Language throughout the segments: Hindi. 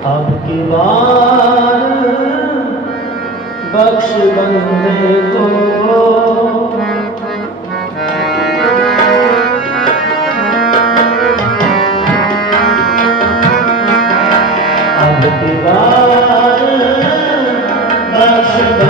अब की बार बख्श बंदे तो अब की बार बख्श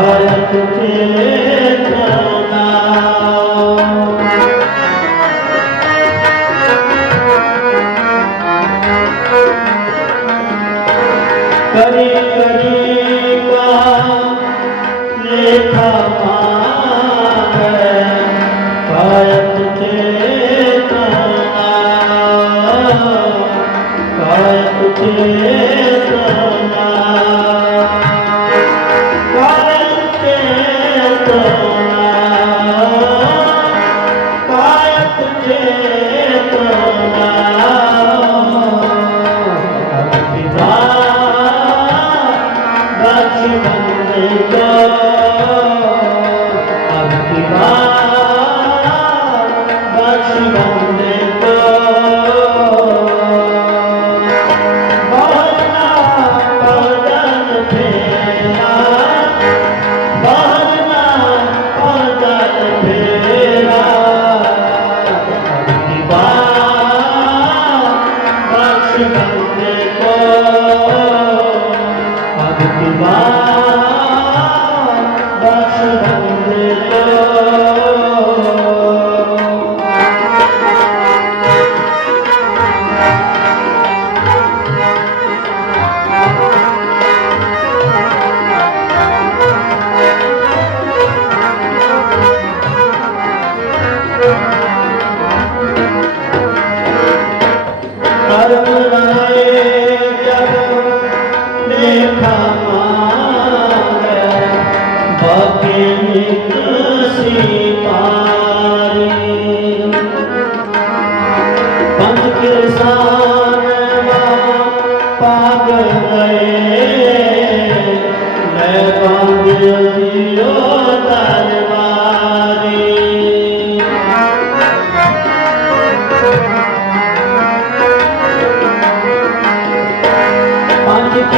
भारत के करी करी का लेखा ਪਾਗ ਗਏ ਮੈਂ ਬਾਣ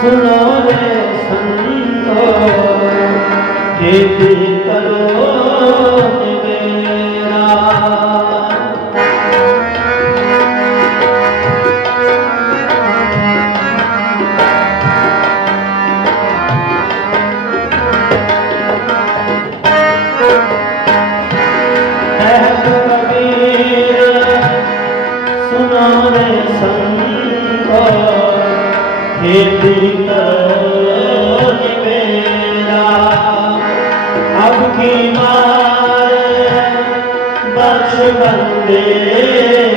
सुनो रे संतो grande